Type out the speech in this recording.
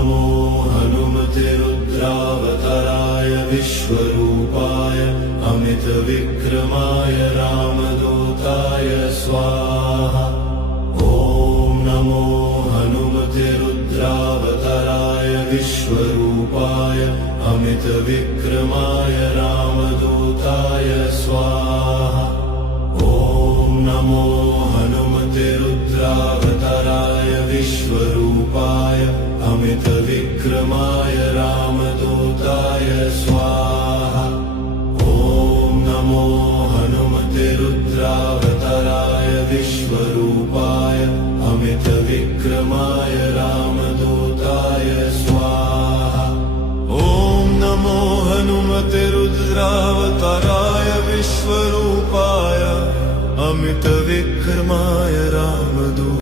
नमो हनुमते रुद्रावताराय विश्वरूपाय अमितविक्रमाय रामदूताय स्वाहा। ॐ नमो हनुमते रुद्रावताराय विश्वरूपाय अमितविक्रमाय रामदूताय स्वाहा। ॐ नमो हनुमते रुद्रावताराय विश्वरूपाय अमितविक्रमाय रामदूताय स्वाहा। ॐ नमो हनुमते रुद्रावताराय विश्वरूपाय अमितविक्रमाय रामदूताय स्वाहा। ॐ नमो हनुमते रुद्रावताराय विश्वरूपाय अमितविक्रमाय रामदूताय